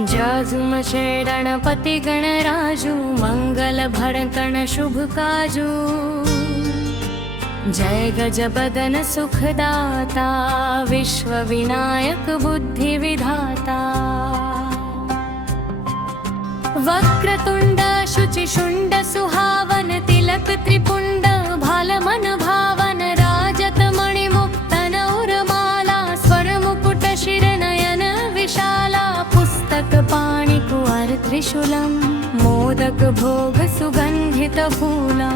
जाजुमचे गणपति गणराजू मंगल भरतन शुभ काजू। जय गजबदन सुखदाता विश्व विनायक बुद्धि विधाता। वक्रतुंड शुचिशुंड सुहावन तिलक त्रिपुंड भालमन भावन। राजत मणिमुक्तन उर्माला स्वर मुकुट शिरनयन विशाला। पुस्तक पाणि कुंवर त्रिशूलम मोदक भोग सुगंधित फूला।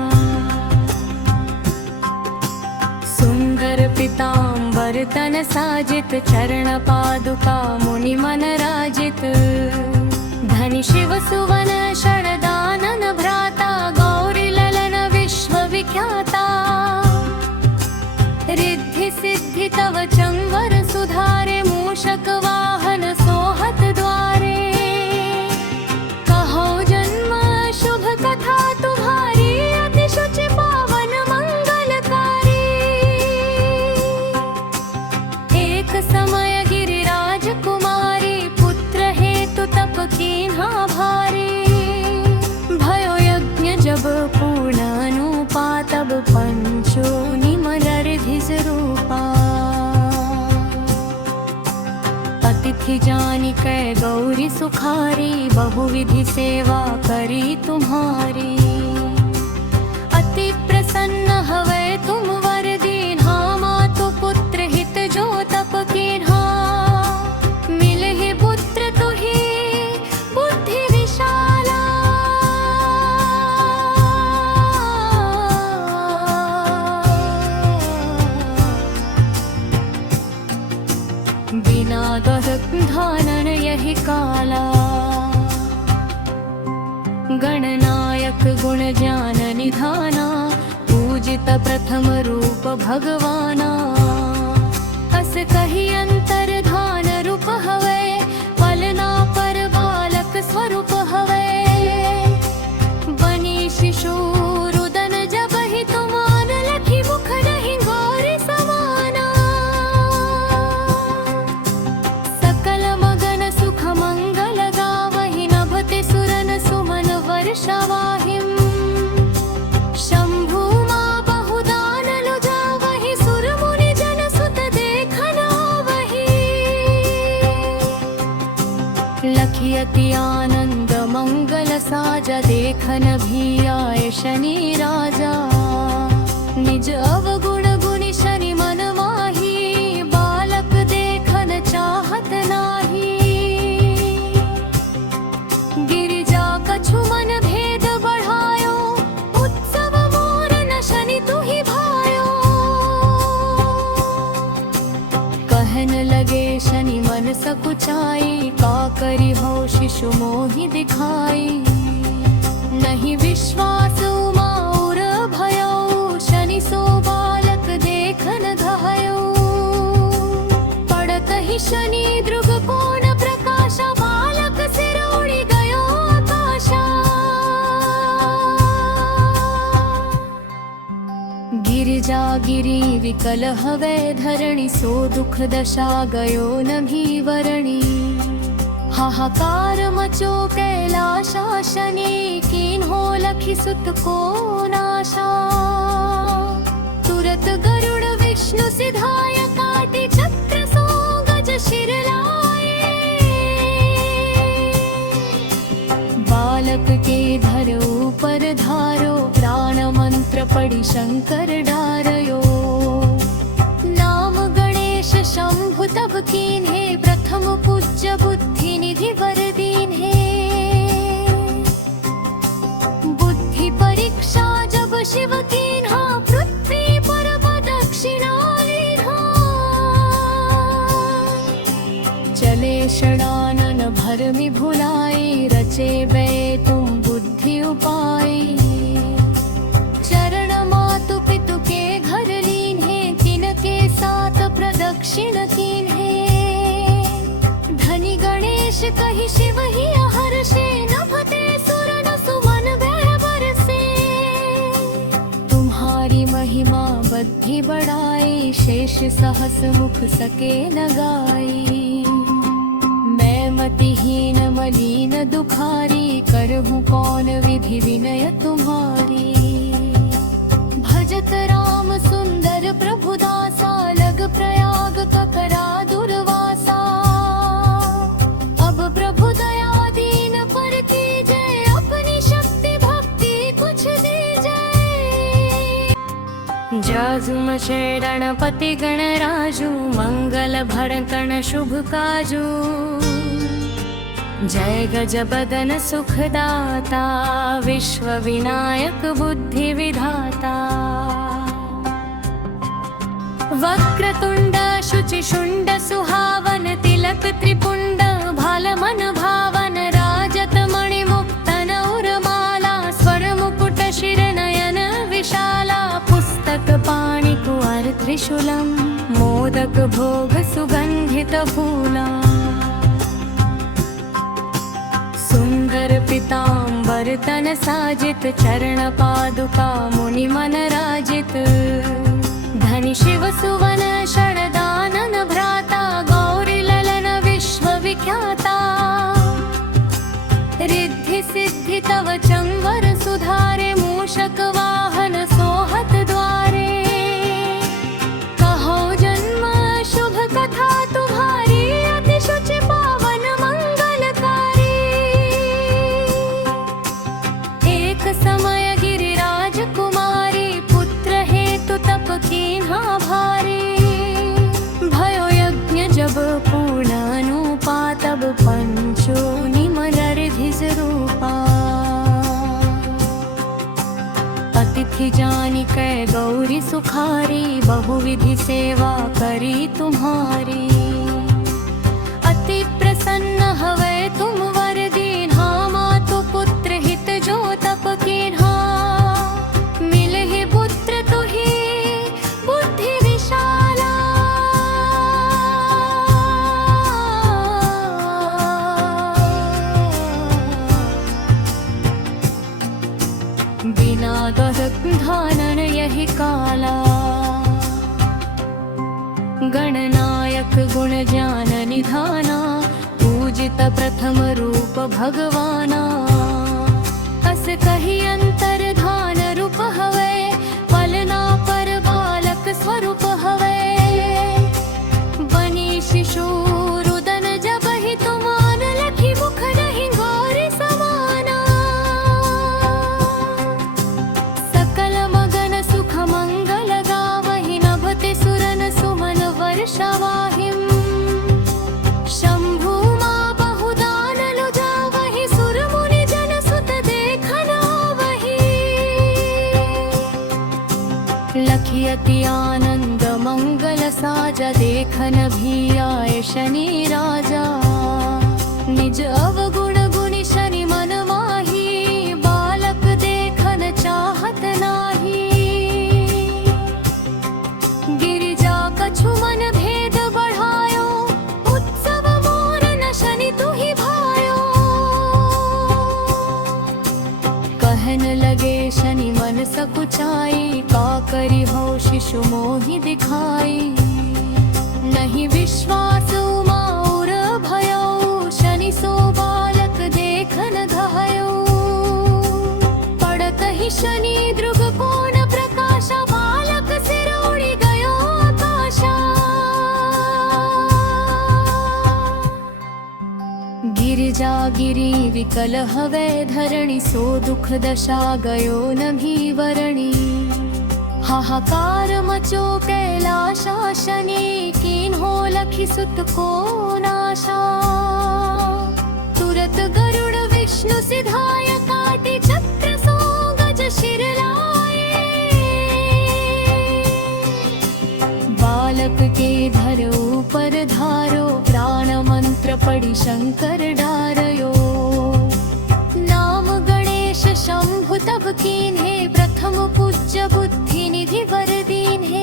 सुंदर पीतांबर तन साजित चरण पादुका मुनि मन राजित। धनि शिव सुवन षडदानन भ्राता गौरी ललन विश्व विख्याता। रिद्धि सिद्धि तव चंवर सुधारे मूषक वाहन सोहत द्वारे। कहो जन्म शुभ कथा तुम्हारी अति शुचि पावन मंगलकारी। एक समय गिरिराज कुमारी पुत्र हेतु तप कीन्हा भारी। भयो यज्ञ जब पूर्ण अनुपा तब पंचो निमलर्धि रूपा। अतिथि जानिकै गौरी सुखारी बहुविधि सेवा करी तुम्हारी। अति प्रसन्न हवै तुम वर दीन्हा मातु पुत्र हित जो तप कीन्हा। मिलहि पुत्र तुहि बुद्धि विशाला। बिना धानन यही काला। गणनायक गुण ज्ञान निधाना पूजित प्रथम रूप भगवाना। अस कही अंतर धान रूप हवे पलना पर बालक स्वरूप हवे। बनी शिशु रुदन जब ही तुमान लखी मुख नहीं गौरी समाना। सकल मगन सुख मंगल गावहि नभते सुरन सुमन वर्षावाहिम। शंभु मां बहुदान लुजावहि सुर मुनि जन सुत देखन आवहि। लखि अति आनंद मंगल साजा देखन भी आए शनि राजा। निज अवगुण गुणि शनि मन माही बालक देखन चाहत नाही। गिरिजा कछु मन भेद बढ़ायो उत्सव मोर न शनि तुहि भायो। कहन लगे शनि मन सकुचाई का करी हो शिशु मोहि दिखाई। नहीं विश्वास उमा और भयो शनि सो बालक देखन धायो। पड़त ही शनि दृग कोण प्रकाशा बालक सिर उड़ी गयो आकाशा। गिरिजा गिरी विकल हवे धरणी सो दुख दशा गयो न भी वरणी। हाहाकार मचो कैलाशा शनि कीन्हो लखि सुत को नाशा। तुरत गरुड़ विष्णु सिधाय काटि चक्र सो गज शिर लाए। बालक के धर ऊपर धारो प्राण मंत्र पढ़ि शंकर डारयो। नाम गणेश शंभु तब कीन्हे प्रथम पूज्य बुद्धि निधि वर दीन्हे। बुद्धि परीक्षा जब शिव कीन्हा पृथ्वी पर प्रदक्षिणा लीन्हा। चले षडानन भरमि भुलाई रचे बै तुम बुद्धि उपाय। चरण मातु पितु के घर लीन्हे तिनके साथ प्रदक्षिण कीन्हे। धनि गणेश कहि शिव ही हर्षे नभते सुरन सुमन भय बरसे। तुम्हारी महिमा बद्धि बढ़ाई शेष सहस मुख सके न गाई। मैं मतिहीन मलिन दुखारी, करहूँ कौन विधि विनय तुम्हारी। भजत राम सुंदर प्रभु दासा, लग प्रयाग ककरा दुर्वासा। अब प्रभु दया दीन पर कीजे, अपनी शक्ति भक्ति कुछ दीजे। जाजू मचे गणपति गणराजू, मंगल भड़कन शुभ काजू। जय गजबदन सुखदाता, विश्व विनायक बुद्धि विधाता। वक्रतुंड शुचिशुंड सुहावन, तिलक त्रिपुंड भाल मन भावन। राजत मणिमुक्तन उर्माला, स्वर मुकुट शिर नयन विशाला। पुस्तक पाणि कुंवर त्रिशूलम, मोदक भोग सुगंधित फूला। सुंदर पीतांबर तन साजित, चरण पादुका मुनि मन राजित। धनि शिव सुवन षडदानन भ्राता, गौरी ललन विश्व विख्याता। रिद्धि सिद्धि तव चंवर सुधारे, मूषक वाहन सोहत द्वारे। कहो जन्म शुभ कथा तुम्हारी, अति शुचि पावन मंगलकारी। एक समय गिरिराज कुमारी, पुत्र हेतु तप कीन्हा भारी। भयो यज्ञ जब पूर्ण अनुपा, तब पंचो निमलर्धिज रूपा। अतिथि जानिकै गौरी सुखारी, बहुविधि सेवा करी तुम्हारी। अति प्रसन्न हवै तुम वर दीन्हा, मातु पुत्र हित जो तप कीन्हा। मिलहि पुत्र तुहि बुद्धि विशाला, बिना दहधानन यही काला। गणनायक गुण ज्ञान निधाना, पूजित प्रथम रूप भगवाना। अस कही अंतर धान रूप हवै, पलना पर बालक स्वरूप हवै। बनी शिशु रुदन जब ही तुमान, लखी मुख नहीं गौरी समाना। सकल मगन सुख मंगल गावहि, नभते सुरन सुमन वर्षवाहिम। शंभु मां बहुदान लुजावहि, सुर मुनि जन सुत देखन आवहि। लखी अति आनंद मंगल साजा, देखन भी आए शनि राजा। निज अवगुण गुणि शनि मन माही, बालक देखन चाहत नाही। गिरिजा कछु मन भेद बढ़ायो, उत्सव मोर न शनि तुहि भायो। कहन लगे शनि मन सकुचाई, का करी हो शिशु मोहि दिखाई। नहीं विश्वास उमा और भयो, शनि सो बालक देखन धायो। पड़त ही शनि दृग कोण प्रकाशा, बालक सिर उड़ि गयो आकाशा। गिरिजा गिरी विकल हवै धरणी, सो दुख दशा गयो न भी वरणी। हाहाकार मचो कैलाशा, शनि कीन्हो लखि सुत को नाशा। तुरत गरुड़ विष्णु सिधाय, काटि चक्र सो गज शिर लाए। बालक के धर ऊपर धारो, प्राण मंत्र पढ़ि शंकर डारयो। नाम गणेश शंभु तब कीन्हे, प्रथम पूज्य बुद्धि निधि वर दीन्हे।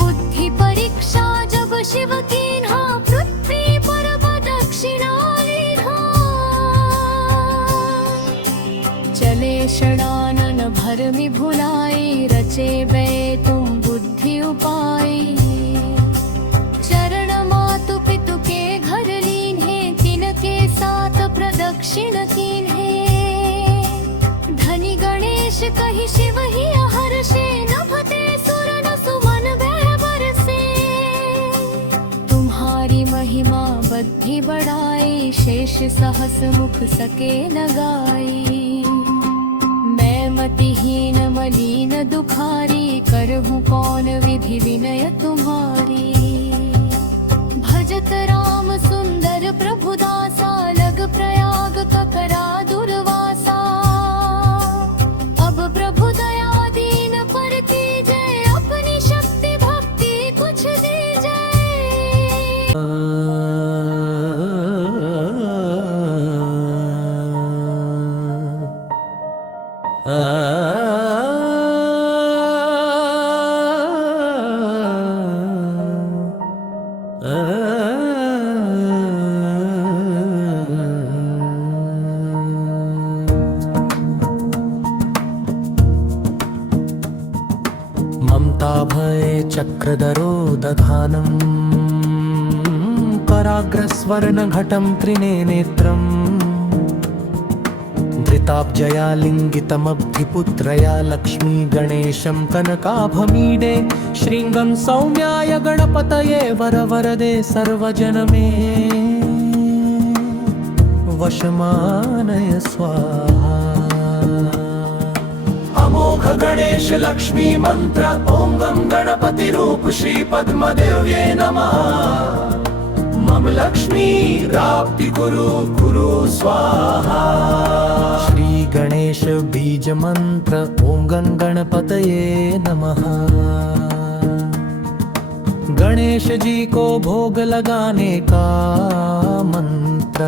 बुद्धि परीक्षा जब शिव कीन्हा, पृथ्वी पर प्रदक्षिणा लीन्हा। चले षडानन भरमि भुलाई, रचे बै तुम बुद्धि उपाय। चरण मातु पितु शेष सहस मुख सके न गाई। मैं मतिहीन मलिन दुखारी, करहूँ कौन विधि विनय तुम्हारी। भजत राम सुंदर प्रभु दासा, लग प्रयाग ककरा दुर्वासा। अब प्रभु दया दीन पर कीजय, अपनी शक्ति भक्ति कुछ दीजय। ममताभये चक्रधरो दधानम्, कराग्रस्वर्णघटं त्रिनेत्रम्। धृताब्जया लिङ्गितमब्धिपुत्रया, लक्ष्मी गणेशं कनकाभमीडे। श्रीङ्गं सौम्याय गणपतये, वरवरदे सर्वजनमे। वशमानय स्वाहा। अमोघ गणेश लक्ष्मी मंत्र, ओं गं गणपति रूप श्री पद्मदेव्ये नमः। मम लक्ष्मी प्राप्ति कुरु कुरु स्वाहा। श्री गणेश बीज मंत्र, ओं गं गणपतये नमः। गणेश जी को भोग लगाने का मंत्र।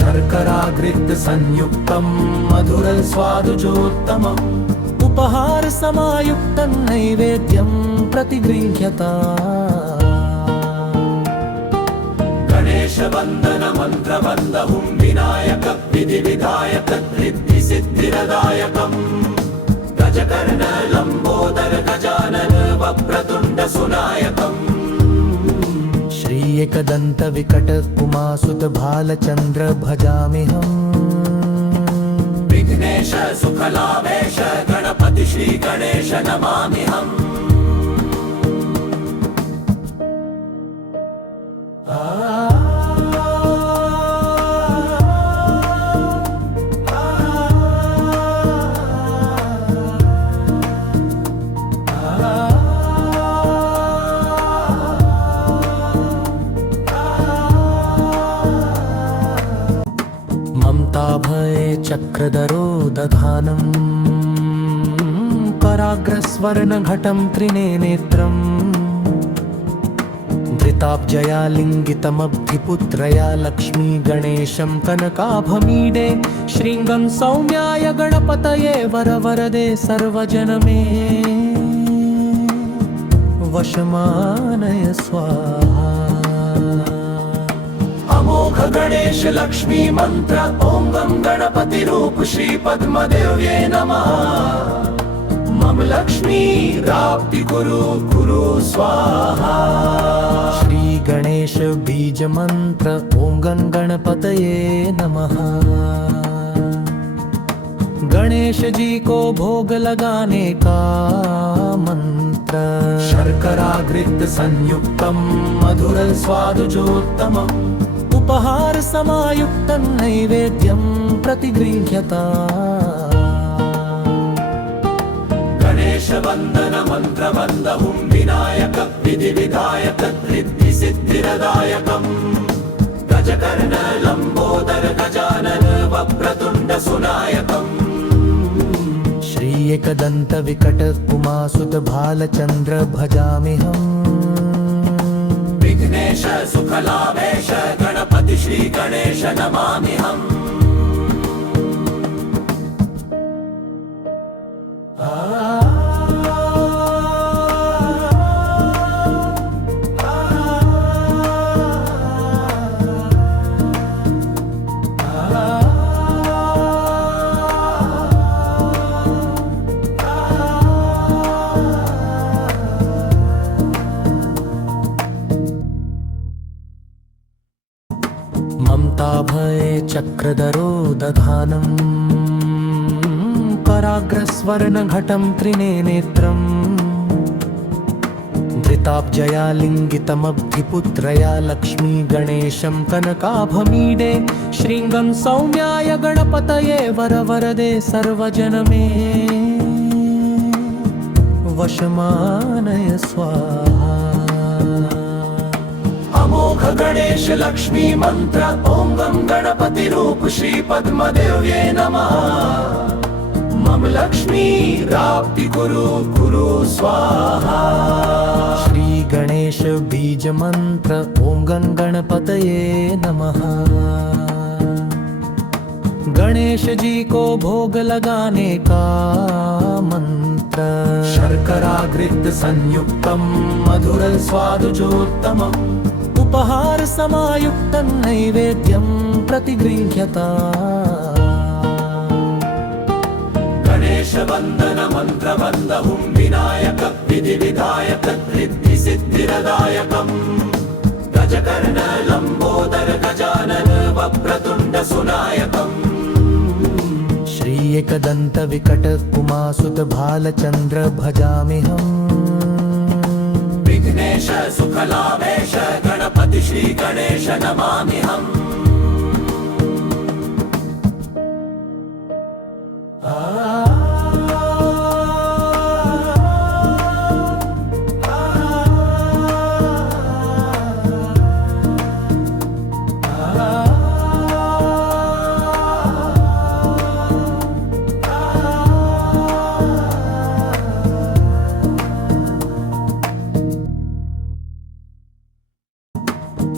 शर्करा घृत संयुक्तम, मधुर स्वादुजोत्तमम्। उपहार समायुक्तं नैवेद्यं प्रतिगृह्यता। गणेश वंदन मंत्र वंदहुं, विनायक विधि विधायक रिद्धि सिद्धिरदायकम्। गजकर्ण लंबोदर गजानन वक्रतुंड सुनायकम्। श्री एकदंत विकट उमासुत भालचंद्र भजाम्यहम्। विघ्नेश सुखलाभेश गणपति श्री गणेश नमाम्यहम्। ममताभये चक्रधरो दधानम्, कराग्रस्वर्णघटं त्रिनेत्रम्। धृताब्जया लिङ्गितमब्धिपुत्रया, लक्ष्मी गणेशं कनकाभमीडे। श्रीङ्गं सौम्याय गणपतये, वरवरदे सर्वजनमे। वशमानय स्वाहा। अमोघ गणेश लक्ष्मी मंत्र, ओं गं गणपति रूप श्री पद्मदेव्ये नमः। मम लक्ष्मी प्राप्ति कुरु कुरु स्वाहा। श्री गणेश बीज मंत्र, ओं गं गणपतये नमः। गणेश जी को भोग लगाने का मंत्र। शर्करा घृत संयुक्तम, मधुर स्वादुजोत्तमम्। उपहार समायुक्तं नैवेद्यं प्रतिगृह्यता। गणेश वंदन मंत्र वंदहुं, विनायक विधि विधायक रिद्धि सिद्धिरदायकम्। गजकर्ण लंबोदर गजानन वक्रतुंड सुनायकम्। श्री एकदंत विकट उमासुत भालचंद्र भजाम्यहम्। विघ्नेश सुखलाभेश गणपति श्री गणेश नमाम्यहम्। ममताभये चक्रधरो दधानम्, कराग्रस्वर्णघटं त्रिनेत्रम्। धृताब्जया लिङ्गितमब्धिपुत्रया लक्ष्मी गणेशं कनकाभमीडे श्रीङ्गं सौम्याय गणपतये वरवरदे सर्वजनमे वशमानय स्वाहा। अमोघ गणेश लक्ष्मी मंत्र ओं गं गणपति रूप श्री पद्मदेव्ये नमः। मम लक्ष्मी प्राप्ति कुरु कुरु स्वाहा। श्री गणेश बीज मंत्र ओं गं गणपतये नमः। गणेश जी को भोग लगाने का मंत्र शर्कराघृत संयुक्तम मधुर स्वादुजोत्तमम् उपहार समायुक्तं नैवेद्यं प्रतिगृह्यता। गणेश वंदन मंत्र वंदहुं विनायक विधि विधायक रिद्धि सिद्धिरदायकम् गजकर्ण लंबोदर गजानन वक्रतुंड सुनायकम्। श्री एकदंत विकट उमासुत भालचंद्र भजाम्यहम्। विघ्नेश सुखलाभेश गणपति श्री गणेश नमाम्यहम्।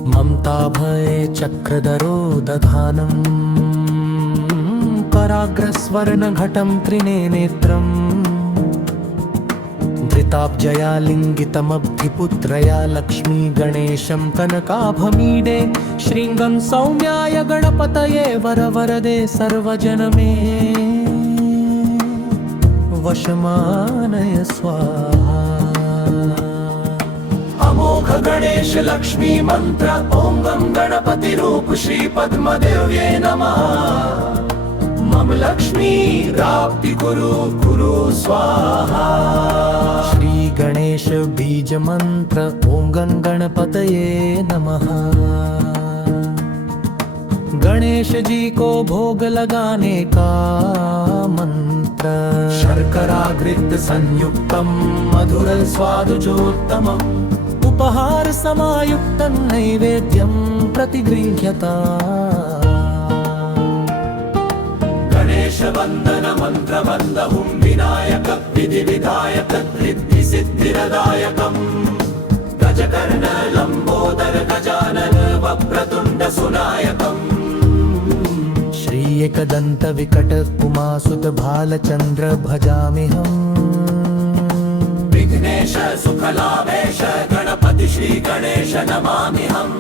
ममताभये चक्रधरो दधानम् कराग्रस्वर्णघटं त्रिनेत्रम् धृताब्जया लिङ्गितमब्धिपुत्रया लक्ष्मी गणेशं कनकाभमीडे श्रीङ्गं सौम्याय गणपतये वरवरदे सर्वजनमे वशमानय स्वाहा। अमोघ गणेश लक्ष्मी मंत्र ओं गं गणपति रूप श्री पद्मदेव्ये नमः। मम लक्ष्मी प्राप्ति कुरु कुरु स्वाहा। श्री गणेश बीज मंत्र ओं गं गणपतये नमः। गणेश जी को भोग लगाने का मंत्र शर्कराघृत संयुक्तम मधुर स्वादुजोत्तमम् उपहार समायुक्तं नैवेद्यं प्रतिगृह्यता। गणेश वंदन मंत्र वंदहुं विनायक विधि विधायक रिद्धि सिद्धिरदायकम् गजकर्ण लंबोदर गजानन वक्रतुंड सुनायकम्। श्री एकदंत विकट उमासुत भालचंद्र भजाम्यहम्। विघ्नेश सुखलाभेश गणपति श्री गणेश नमाम्यहम्।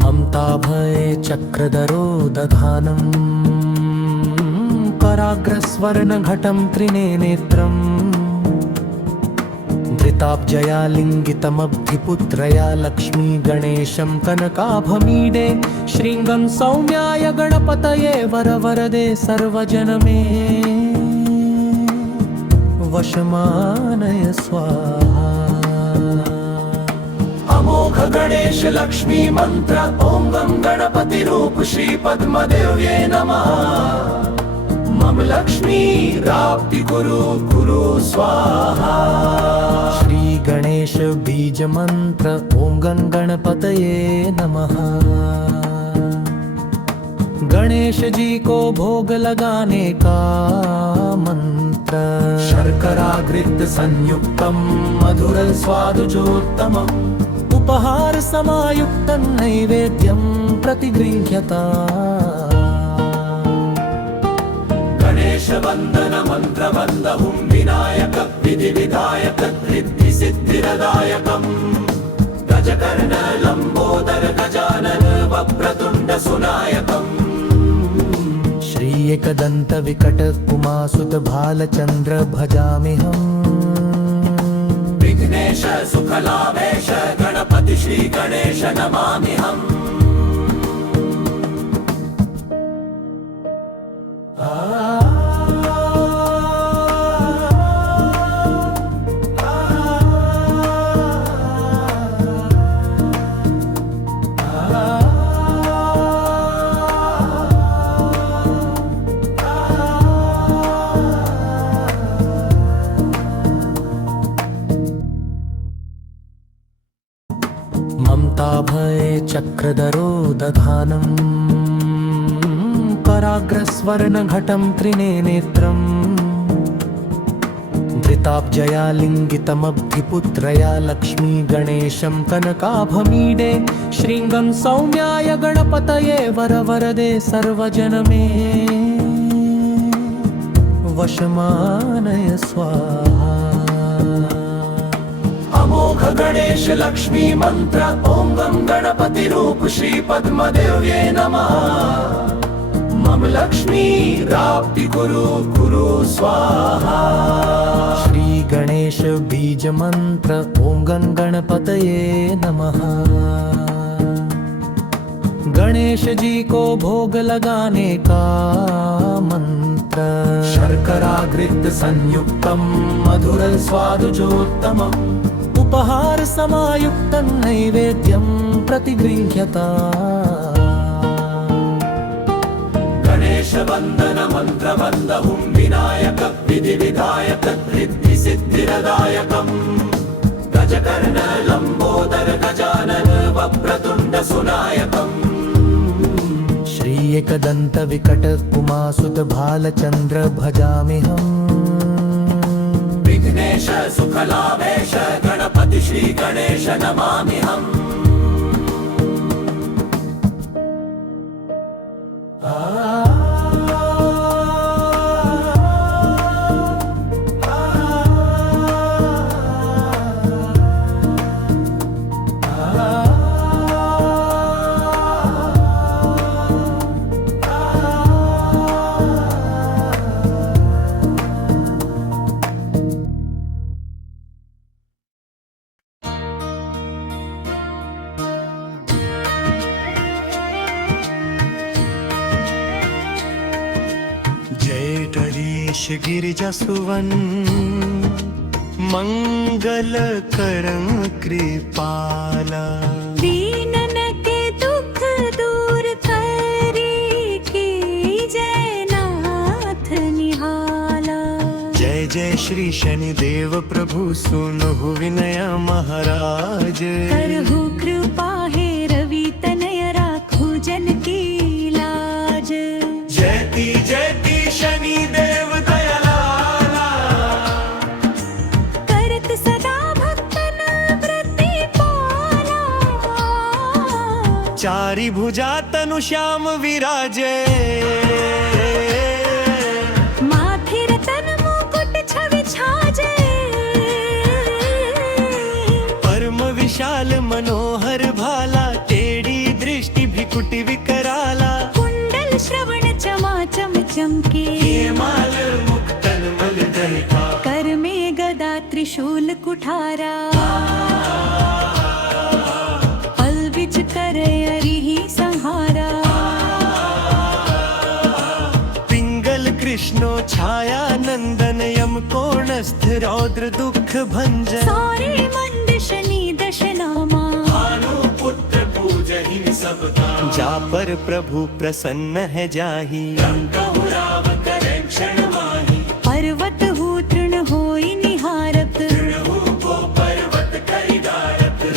ममताभये चक्रधरो दधानम् कराग्रस्वर्णघटं त्रिनेत्रम् धृताब्जया लिङ्गितमब्धिपुत्रया लक्ष्मी गणेशं कनकाभमीडे श्रीङ्गं सौम्याय गणपतये वरवरदे सर्वजनमे वशमानय स्वाहा। अमोघ गणेश लक्ष्मी मंत्र ओं गं गणपति रूप श्री पद्मदेव्ये नमः। मम लक्ष्मी प्राप्ति कुरु कुरु स्वाहा। श्री गणेश बीज मंत्र ओं गं गणपतये नमः। गणेश जी को भोग लगाने का मंत्र शर्कराघृत संयुक्तम मधुर स्वादुजोत्तमम् उपहार समायुक्तं नैवेद्यं प्रतिगृह्यता। गणेश वंदन मंत्र वंदहुं विनायक विधि विधायक रिद्धि सिद्धिरदायकम् गज गजकर्ण लंबोदर गजानन वक्रतुंड सुनायकम् श्री एकदंत विकट उमासुत भालचंद्र भजाम्यहम् विघ्नेश सुखलाभेश गणपति श्री गणेश नमाम्यहम् ममताभये चक्रधरो दधानम् कराग्रस्वर्णघटं त्रिनेत्रम् धृताब्जया लिङ्गितमब्धिपुत्रया लक्ष्मी गणेशं कनकाभमीडे श्रीङ्गं सौम्याय गणपतये वरवरदे सर्वजनमे वशमानय स्वाहा अमोघ गणेश लक्ष्मी मंत्र ओं गं गणपति रूप श्री पद्मदेव्ये नमः मम लक्ष्मी प्राप्ति कुरु कुरु स्वाहा श्री गणेश बीज मंत्र ओं गं गणपतये नमः गणेश जी को भोग लगाने का मंत्र शर्करा घृत संयुक्तम मधुर स्वादुजोत्तमम् उपहार समायुक्तं नैवेद्यं प्रतिगृह्यता गणेश वंदन मंत्र वंदहुं विनायक विधि विधायक रिद्धि सिद्धिरदायकम् गजकर्ण लंबोदर गजानन वक्रतुंड सुनायकम् श्री एकदंत विकट उमासुत भालचंद्र भजाम्यहम् विघ्नेश सुखलाभेश गणपति श्री गणेश नमाम्यहम् गिरिजा सुवन मंगल करं कृपाला दीनन के दुख दूर करे की जय नाथ निहाला जय जय श्री शनिदेव प्रभु सुनहु विनय महाराज करहु कृपा हे रवि तनय राखु जन की लाज जयति जयति शनिदेव दयालाला करत सदा भक्तन प्रतिपाला चारि भुजा तनु श्याम विराजे माथे रतन मुकुट छवि छाजे परम विशाल मनोहर भाला टेढ़ी दृष्टि भिकुटि विकराला कुंडल श्रवण चमा चम चमके माल मुक्तन मल दहिका कर में गदा त्रिशूल कुठारा पल बिच करे अरिहि संहारा पिंगल कृष्णो छाया नंदन यम कोणस्थ रौद्र दुख भंजन सारे मंड शनि दशनामा पुत्र पूजहि सब जा पर प्रभु प्रसन्न है जाहि पर्वत हु तृण होई निहारत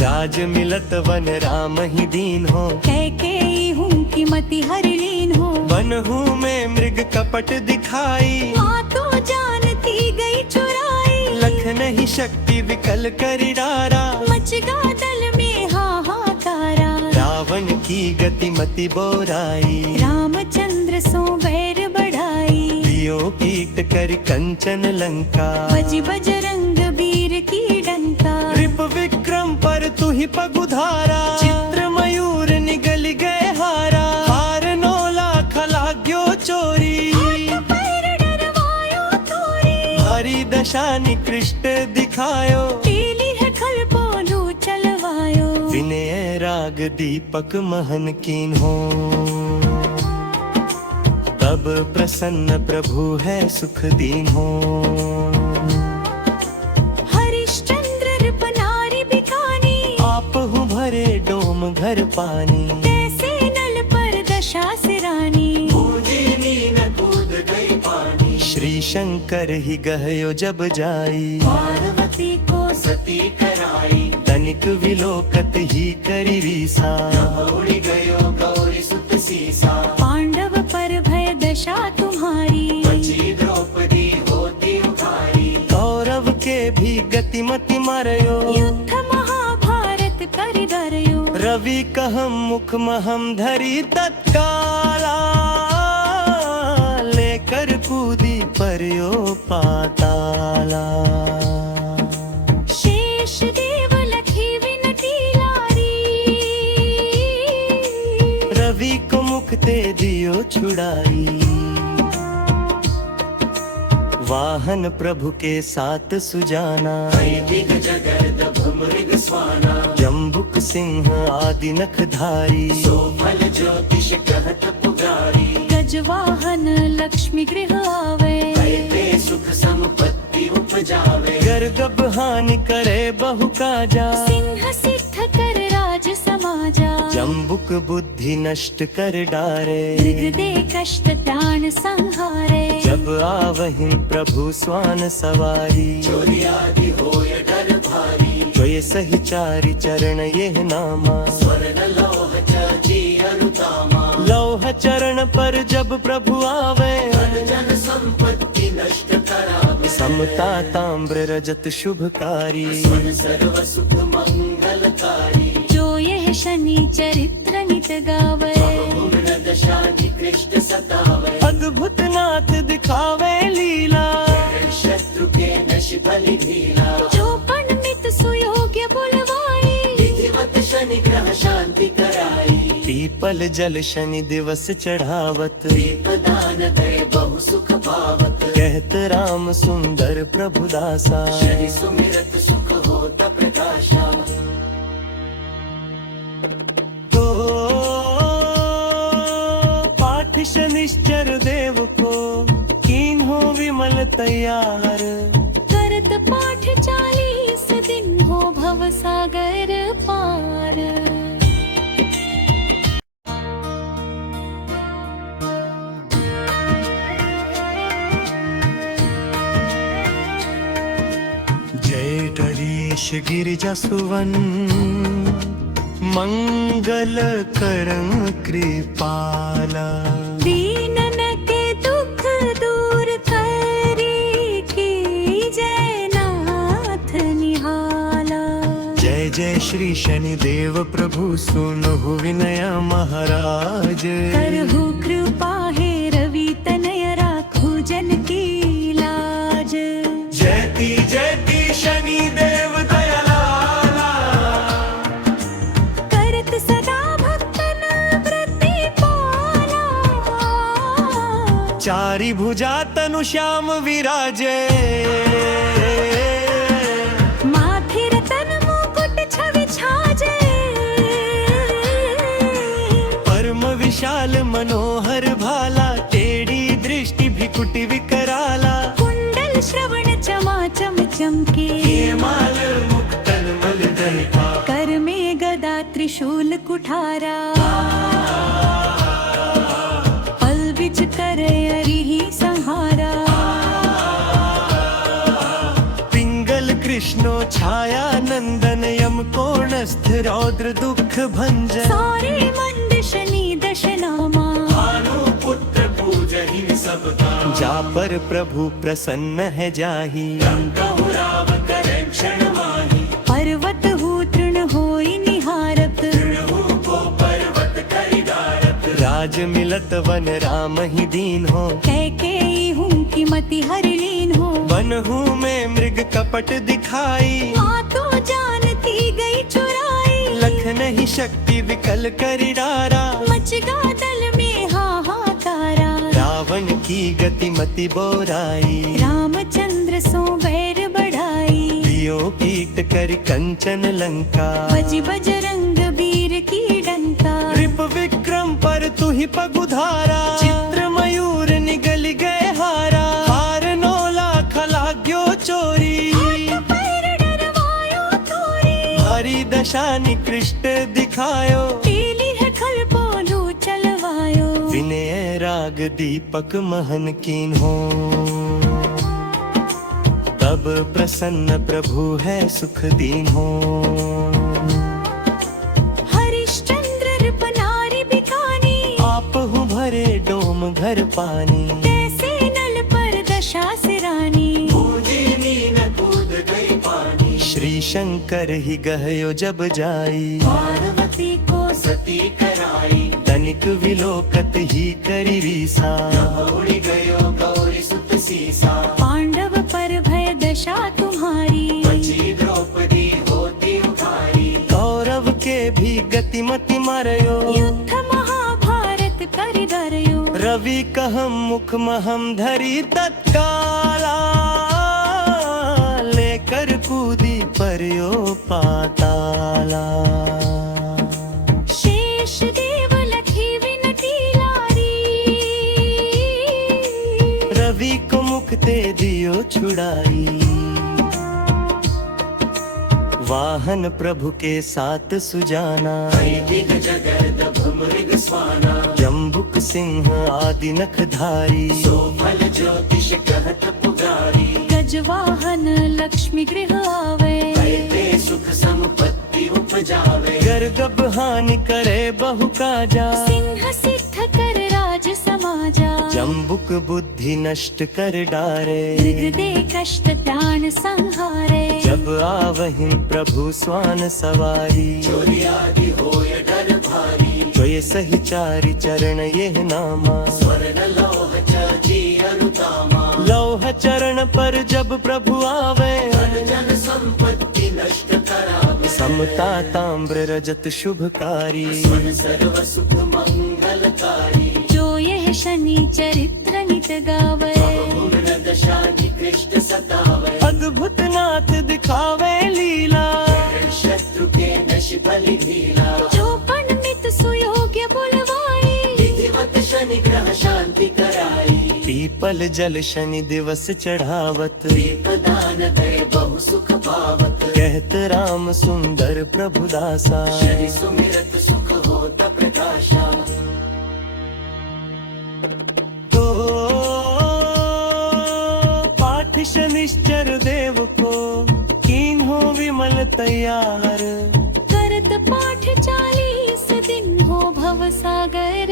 राज मिलत वन राम ही दीन हो कैकेयी हूँ की मति हरिलीन हो वन हूँ में मृग कपट दिखाई माँ तो जानती गई चुराई लख नहीं शक्ति विकल करि डारा मचगा दल में हाहाकारा रावण की गति मति बोराई रामचंद्र सो बैर बढ़ाई दियो पीट कर कंचन लंका बज बजरंग वीर की डंका रिप विक्रम पर तु ही ही पगुधारा चित्र मयूर निगल गए हारा हार नो लाख लाग्यो चोरी हरी दशा निकृष्ट दिखायो विनय राग दीपक महन कीन हो तब प्रसन्न प्रभु है सुख दीन हो हरिश्चंद्र नारी बिकानी आप हूँ भरे डोम घर पानी कैसे नल पर दशा सिरानी कूद गई पानी श्री शंकर ही गहयो जब जाई पार्वती को सती कराई तनिक विलोकत ही करी रीसा उड़ी गयो गौरी सुत सीसा पांडव पर भय दशा तुम्हारी बची द्रौपदी होती उधारी कौरव के भी गतिमति मारयो युद्ध महाभारत कर डरयो रवि कहम मुख महम धरी तत्काला लेकर कूदी परयो पाताला शेष देव लखी विनती लारी रवि को मुक्ते दियो छुड़ाई वाहन प्रभु के साथ सुजाना दिग जगद भृग स्वाना जम्बुक सिंह आदि नखधारी सोफल ज्योतिष कहत पुजारी गजवाहन लक्ष्मी गृह आवे कहते सुख संपत्ति उपजावे गर्गब हानि करे बहु काजा सिंह सिद्ध कर राज समाजा जम्बुक बुद्धि नष्ट कर डारे मृग दे कष्ट प्राण संहारे जब आवहि प्रभु स्वान सवारी चोरी आदि होय डर भारी तो ये सही चारि चरण ये नामा स्वर्ण लोह जी अरुतामा लौह चरण पर जब प्रभु आवे जन संपत्ति नष्ट करावे समता ताम्र रजत शुभकारी सर्व सुख मंगलकारी जो यह शनि चरित्र नित गावे पूर्ण दशा निकृष्ट सतावे अद्भुत नाथ दिखावे लीला शत्रु के नश बलि ढीला जो पंडित सुयोग्य बुलवाई विधिवत शनि ग्रह शांति कराई पीपल जल शनि दिवस चढ़ावत दीपदान दे बहु सुख पावत कहत राम सुंदर प्रभु दासा शनि सुमिरत सुख होता प्रकाशा तो पाठ शनिश्चर देव को कीन हो विमल तैयार करत पाठ 40 दिन हो भव सागर पार जय टरीश गिरिजा सुवन मंगल करं कृपाला दीनन के दुख दूर करे की जय नाथ निहाला जय जय श्री शनि देव प्रभु सुनहु विनय महाराज करहु कृपा हे रवि तनय राखु जन की लाज जयति शनि देव दयाला करत सदा भक्तन वृत्ति पाला चारि भुजा तनु श्याम विराजे माथे रतन मुकुट छवि छाजे परम विशाल मनोहर भाला टेढ़ी दृष्टि भिकुटि विकराला कुंडल श्रवण चमा चम चमके माल मुक्तन मल दलिका कर में गदा त्रिशूल कुठारा पल बिच करे अरिहि संहारा पिंगल कृष्णो छाया नंदन यम कोणस्थ रौद्र दुख भंजन सारे मंड शनि दशनामा पुत्र पूजहि सब काम जा पर प्रभु प्रसन्न है जाही कहु राव करें क्षण माही पर्वत हु तृण होई निहारत तृणहु को पर्वत करि डारत राज मिलत वन राम ही दीन हो कैकेयी हूँ की मति हर लीन हो बनहु में मृग कपट दिखाई माँ तो जानती गई चुराई नहीं शक्ति विकल कर डारा, मच गा दल में हाहाकारा। रावण की गतिमति बोराई, रामचंद्र सो बैर बढ़ाई। दियो पीट कर कंचन लंका, बज बजरंग वीर की डंका। रिप विक्रम पर तू ही पगुधारा, चित्र मयूर निगल गए हारा। हार नो लाख लाग्यो चोरी, पैर डरवायो थोरी। हरी दशा निकृष्ट दिखायो, पीली है खल बोलू चलवायो। विनय राग दीपक महन कीन हो, तब प्रसन्न प्रभु है सुख दीन हो। हरिश्चंद्र नृप नारी बिकानी, आप हूँ भरे डोम घर पानी। कैसे नल पर दशा सिरानी। बूझी नीन कूद गई पानी, श्री शंकर ही गहयो जब जाई, पार्वती को सती कराई। तनिक विलोकत ही करी रीसा। उड़ी गयो गौरी सुत सीसा, पांडव पर भय दशा तुम्हारी। बची द्रौपदी होती उधारी। कौरव के भी गतिमति मरयो, युद्ध महाभारत कर डरयो। रवि कहम मुख महम धरी तत्काला, लेकर कूदी परयो पाताला। शेष देव लखी विनती लारी। रवि को मुक्ते दियो छुड़ाई, वाहन प्रभु के साथ सुजाना। दिग जगत भृग स्वाना, जम्बुक सिंह आदि नखधारी। सो फल ज्योतिष कहत पुजारी। गजवाहन लक्ष्मी गृह आवे। कहते सुख संपत्ति उपजावे। गर्गब हानि करे बहु काजा, सिंह सिद्ध कर राज समाजा। जम्बुक बुद्धि नष्ट कर डारे। मृग दे कष्ट प्राण संहारे। जब आवहिं प्रभु स्वान सवारी, चोरी आदि होय डर भारी। तो ये सही चारि चरण ये नामा। स्वर्ण लोह जी अनुतामा, लौह चरण पर जब प्रभु आवे। जन संपत्ति नष्ट करावे। समता ताम्र रजत शुभकारी, मन सर्व सुख मंगलकारी। जो यह शनि चरित्र नित गावे। पूर्ण दशा निकृष्ट सतावे। अद्भुत नाथ दिखावे लीला। शत्रु के नश बलि ढीला। जो पंडित सुयोग्य बुलवाई। विधिवत शनि ग्रह शांति कराई। पीपल जल शनि दिवस चढ़ावत, प्रदान दे बहु सुख पावत। कहत राम सुंदर प्रभु दासा। शनि सुमिरत सुख होत प्रकाशा। तो पाठ शनिश्चर देव को, कीन हो विमल तैयार। करत पाठ 40 दिन हो भव सागर